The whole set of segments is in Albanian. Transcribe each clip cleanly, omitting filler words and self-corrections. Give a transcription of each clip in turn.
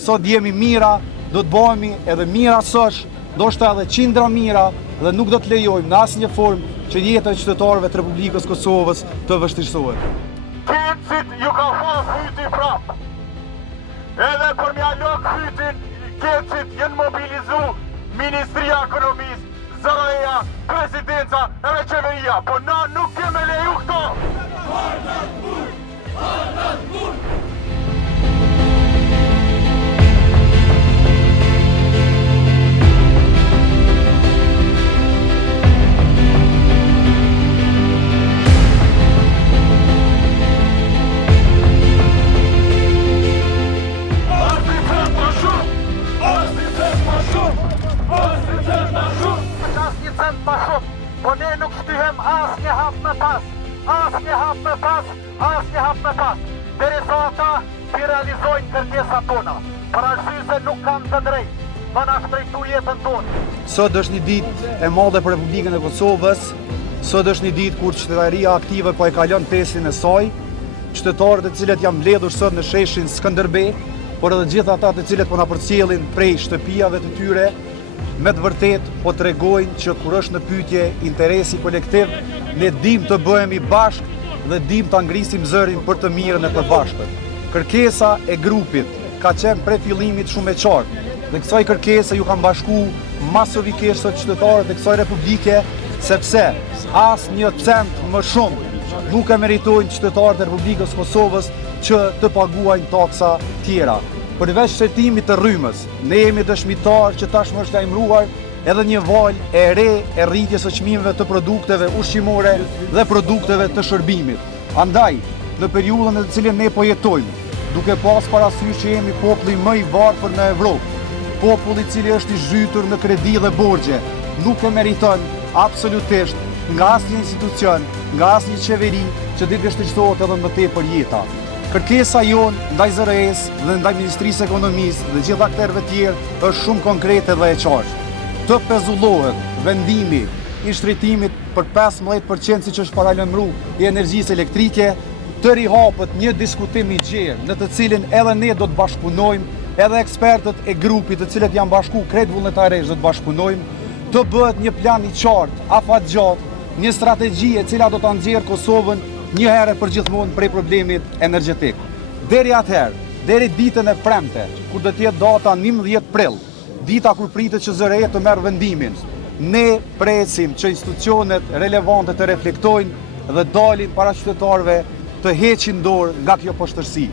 Sot jemi mira, do të bëhemi edhe mira sosh, ndoshta edhe qindra mira dhe nuk do të lejojmë në asnjë formë që jeta e qytetarëve të Republikës Kosovës të vështirësohet. Kecit ju ka hap hyti prap. Edhe për mja lok hytin, Kecit jenë mobilizu Ministria Ekonomisë, ZRE-ja, Presidenca edhe Qeveria, po na nuk keme leju këto! Po ne nuk shtyhem as një hap me pas, derisa ata që realizojnë kërkesat tona, për arsye se nuk kanë të drejtë, më na shtrejtu jetën tonë. Sot është një ditë e madhe për Republikën e Kosovës, sot është një ditë kur qytetaria aktive po e kalon pesin e saj, qytetarët e cilët janë mbledhur sot në sheshin Skënderbej, por edhe gjithë ata të cilët po na përcjellin prej shtëpiave të tyre, me të vërtet po të regojnë që kur është në pyetje interesi kolektiv, ne dim të bëhemi bashk dhe dim të ngrisim zërin për të mirën e përbashkët. Kërkesa e grupit ka qenë prej fillimit shumë e qartë dhe kësaj kërkese ju kanë bashku masovikisht të qytetarët e kësaj republike, sepse as një cent më shumë nuk e meritojnë qytetarët e Republikës Kosovës që të paguajnë taksa tjera. Përveç shëtimit të rrymës, ne jemi dëshmitar që tashmë është lajmëruar edhe një valë e re e rritjes së çmimeve të produkteve ushqimore dhe produkteve të shërbimit. Andaj, në periudhën në të cilën ne po jetojmë, duke pas parasysh që jemi populli më i varfër në Evropë, populli i cili është i zhytur në kredi dhe borxhe, nuk e meriton absolutisht nga asnjë institucion, nga asnjë qeveri që të vështirësohet edhe më tepër jeta. Kërkesa jonë ndaj ZRE-s dhe ndaj Ministrisë Ekonomisë dhe gjitha aktorëve tjerë është shumë konkrete dhe e qartë. Të pezullohet vendimi i shtrejtimit për 15% siç është paralajmëruar i energjisë elektrike, të rihapet një diskutim i gjerë në të cilin edhe ne do të bashkëpunojmë, edhe ekspertët e grupit të cilët janë bashku krejt vullnetarisht do të bashkëpunojmë, të bëhet një plan i qartë, afatgjatë, një strategji e cila do ta nxjerrë Kosovën një herë për gjithmonë prej problemit energjetik. Deri atëherë, deri ditën e premte, kur do të jetë data 11 prill, dita kur pritet që ZRE të merr vendimin, ne presim që institucionet relevante të reflektojnë dhe dalin para qytetarëve të heqin dorë nga kjo poshtërsi.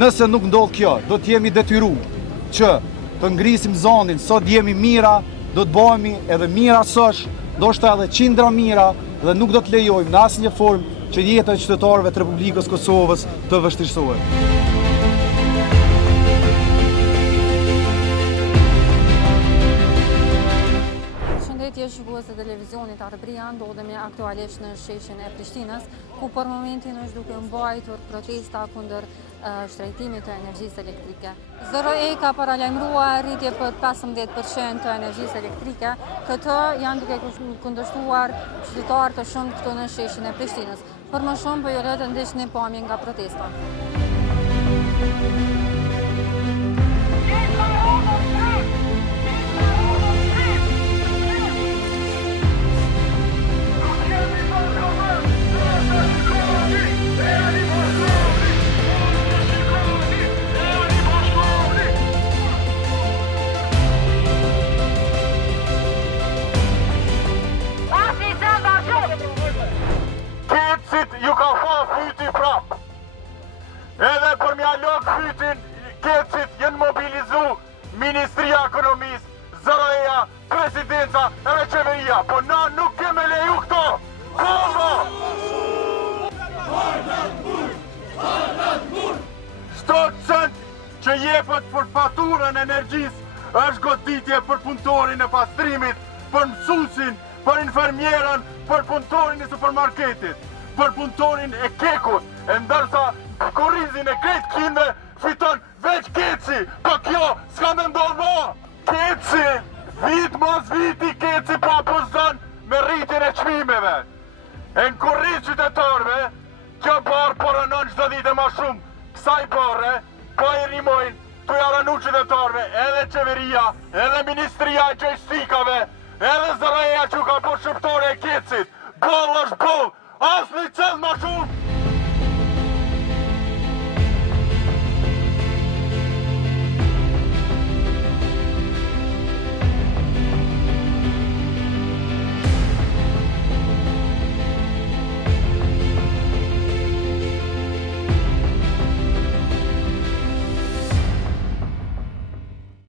Nëse nuk ndodh kjo, do të jemi detyruar që të ngrisim zonin, sot jemi mira, do të bëhemi edhe mira sosh, ndoshta edhe qindra mira dhe nuk do të lejojmë në asnjë formë që jeta e qytetarëve të Republikës Kosovës të vështirësohet. Shëndetje shikues të televizionit Arbëria, ndodhemi aktualisht në sheshin e Prishtinës, ku për momentin është duke mbajtur protesta kundër shtrejtimit të energjisë elektrike. ZRE ka paralajmëruar rritje për 15% të energjisë elektrike. Këtë janë duke kundërshtuar qytetarë të shumë këtu në sheshin e Prishtinës. Për më shumë për jore të ndiqni pamje nga protesta. Ju ka hap hyti prap. Edhe për mja lok hytin, Kecit jenë mobilizu Ministria Ekonomisë, ZRE-ja, Presidenca edhe Qeveria, po na nuk keme leju këto! Shto cent që jepet për faturën energjisë është goditje për punëtorin e pastrimit, për mësuesin, për infermierën, për punëtorin e supermarketit, për punëtorin e kekut, e ndërsa korrizin e krejt kinde fiton veç Keci, po kjo s'ka me ndodhë. Keci, vit mos viti Keci po apozon me rritjen e çmimeve. E në korriz qytetarëve, kjo barë porënon çdo ditë më shumë. Kësaj bare, po i rrimojnë tu ja ranu qytetarve, edhe qeveria, edhe Ministria e Gjejstikave, edhe zëraja që ka po shqiptore e kecit. Boll është boll, asë një qëllë ma shumë,